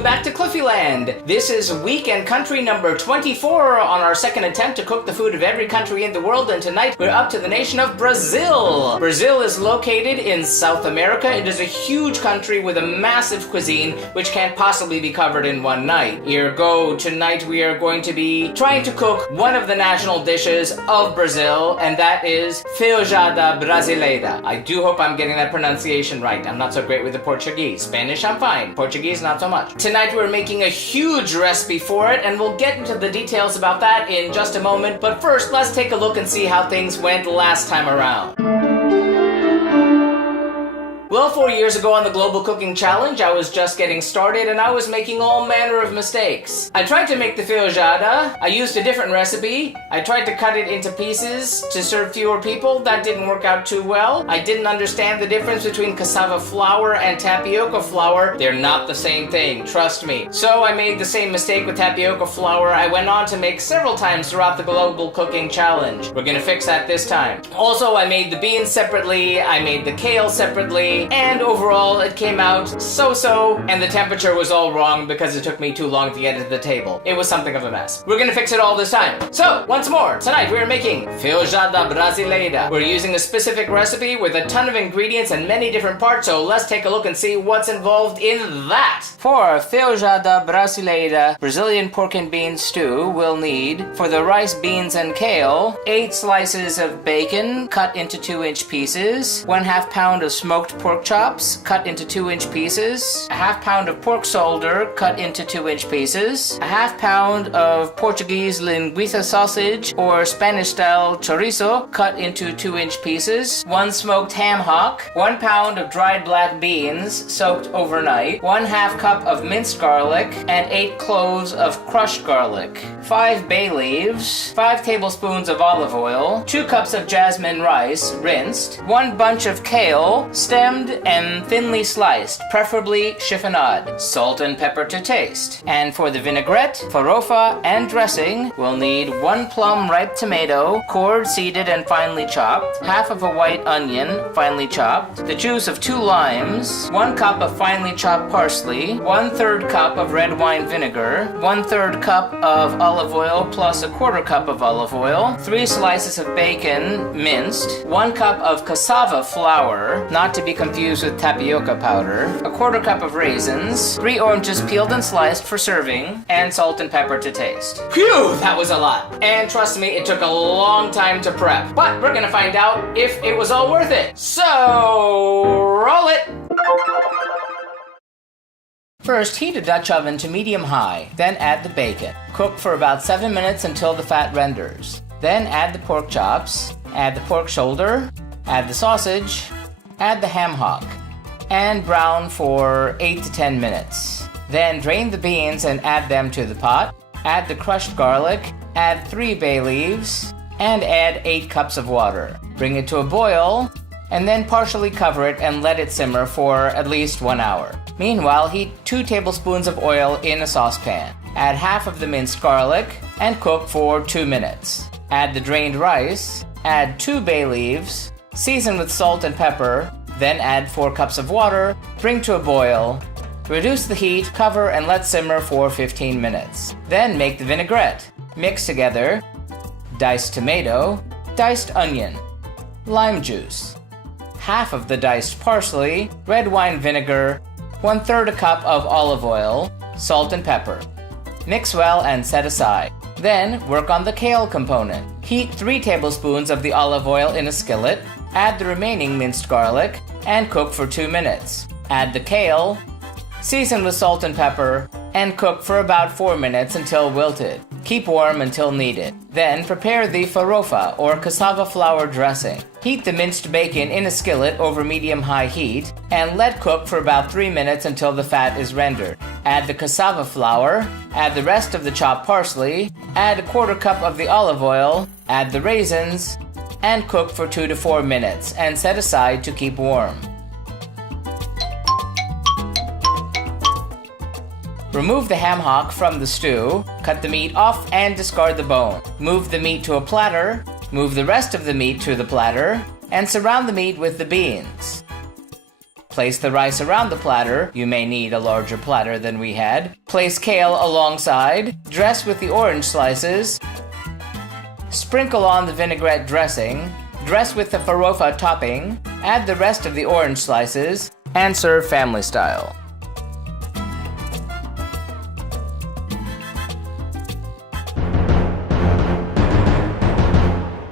welcome back to Cliffieland. This is week and country number 24 on our second attempt to cook the food of every country in the world, and tonight we're up to the nation of Brazil. Brazil is located in South America. It is a huge country with a massive cuisine which can't possibly be covered in one night. Ergo, tonight we are going to be trying to cook one of the national dishes of Brazil, and that is Feijoada Brasileira. I do hope I'm getting that pronunciation right. I'm not so great with the Portuguese. Spanish, I'm fine. Portuguese, not so much. Tonight we're making a huge recipe for it, and we'll get into the details about that in just a moment. But first, let's take a look and see how things went last time around. Well, 4 years ago on the Global Cooking Challenge, I was just getting started and I was making all manner of mistakes. I tried to make the feijoada. I used a different recipe. I tried to cut it into pieces to serve fewer people. That didn't work out too well. I didn't understand the difference between cassava flour and tapioca flour. They're not the same thing, trust me. So I made the same mistake with tapioca flour. I went on to make several times throughout the Global Cooking Challenge. We're gonna fix that this time. Also, I made the beans separately. I made the kale separately. And overall, it came out so-so, and the temperature was all wrong because it took me too long to get it to the table. It was something of a mess. We're gonna fix it all this time. So, once more, tonight we're making Feijoada Brasileira. We're using a specific recipe with a ton of ingredients and many different parts, so let's take a look and see what's involved in that. For Feijoada Brasileira Brazilian pork and beans stew, we'll need, for the rice, beans, and kale, 8 slices of bacon cut into 2-inch pieces, 1/2 pound of smoked pork chops cut into 2-inch pieces, 1/2 pound of pork shoulder cut into 2-inch pieces, 1/2 pound of Portuguese linguiça sausage or Spanish-style chorizo cut into 2-inch pieces, 1 smoked ham hock, 1 pound of dried black beans soaked overnight, 1/2 cup of minced garlic, and 8 cloves of crushed garlic, 5 bay leaves, 5 tablespoons of olive oil, 2 cups of jasmine rice rinsed, 1 bunch of kale stemmed and thinly sliced, preferably chiffonade, salt and pepper to taste. And for the vinaigrette, farofa, and dressing, we'll need 1 plum ripe tomato, cored, seeded, and finely chopped, 1/2 of a white onion, finely chopped, the juice of 2 limes, 1 cup of finely chopped parsley, 1/3 cup of red wine vinegar, 1/3 cup of olive oil plus 1/4 cup of olive oil, 3 slices of bacon minced, 1 cup of cassava flour, not to be confused with tapioca powder, 1/4 cup of raisins, 3 oranges peeled and sliced for serving, and salt and pepper to taste. Phew, that was a lot. And trust me, it took a long time to prep. But we're gonna find out if it was all worth it. So, roll it! First, heat a Dutch oven to medium-high, then add the bacon. Cook for about 7 minutes until the fat renders. Then add the pork chops, add the pork shoulder, add the sausage, add the ham hock, and brown for 8 to 10 minutes. Then drain the beans and add them to the pot. Add the crushed garlic, add 3 bay leaves, and add 8 cups of water. Bring it to a boil, and then partially cover it and let it simmer for at least 1 hour. Meanwhile, heat 2 tablespoons of oil in a saucepan. Add half of the minced garlic and cook for 2 minutes. Add the drained rice, add 2 bay leaves, season with salt and pepper, then add 4 cups of water, bring to a boil, reduce the heat, cover, and let simmer for 15 minutes. Then make the vinaigrette. Mix together diced tomato, diced onion, lime juice, half of the diced parsley, red wine vinegar, 1/3 a cup of olive oil, salt and pepper. Mix well and set aside. Then work on the kale component. Heat 3 tablespoons of the olive oil in a skillet, add the remaining minced garlic, and cook for 2 minutes. Add the kale, season with salt and pepper, and cook for about 4 minutes until wilted. Keep warm until needed. Then prepare the farofa or cassava flour dressing. Heat the minced bacon in a skillet over medium-high heat and let cook for about 3 minutes until the fat is rendered. Add the cassava flour, add the rest of the chopped parsley, add 1/4 cup of the olive oil, add the raisins, and cook for 2 to 4 minutes and set aside to keep warm. Remove the ham hock from the stew, cut the meat off and discard the bone. Move the meat to a platter, move the rest of the meat to the platter, and surround the meat with the beans. Place the rice around the platter. You may need a larger platter than we had. Place kale alongside. Dress with the orange slices. Sprinkle on the vinaigrette dressing. Dress with the farofa topping. Add the rest of the orange slices. And serve family style.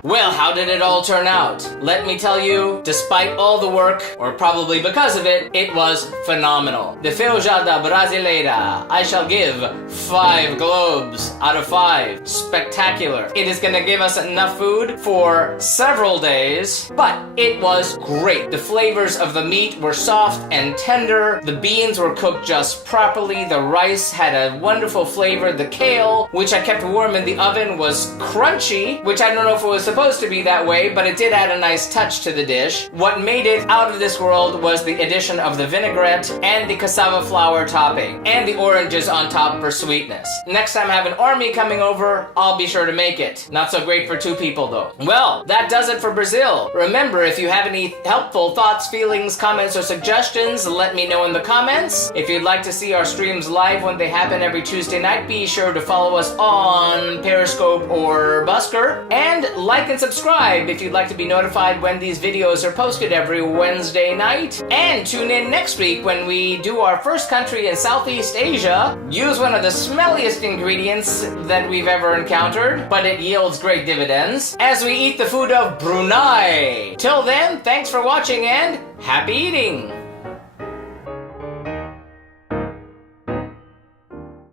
Well, how did it all turn out? Let me tell you, despite all the work, or probably because of it, it was phenomenal. The Feijoada Brasileira, I shall give 5 globes out of 5. Spectacular. It is gonna give us enough food for several days, but it was great. The flavors of the meat were soft and tender. The beans were cooked just properly. The rice had a wonderful flavor. The kale, which I kept warm in the oven, was crunchy, which I don't know if it was supposed to be that way, but it did add a nice touch to the dish. What made it out of this world was the addition of the vinaigrette and the cassava flour topping, and the oranges on top for sweetness. Next time I have an army coming over, I'll be sure to make it. Not so great for 2 people though. Well, that does it for Brazil. Remember, if you have any helpful thoughts, feelings, comments, or suggestions, let me know in the comments. If you'd like to see our streams live when they happen every Tuesday night, be sure to follow us on Periscope or Busker, and like and subscribe if you'd like to be notified when these videos are posted every Wednesday night. And tune in next week when we do our first country in Southeast Asia. Use one of the smelliest ingredients that we've ever encountered, but it yields great dividends, as we eat the food of Brunei. Till then, thanks for watching and happy eating!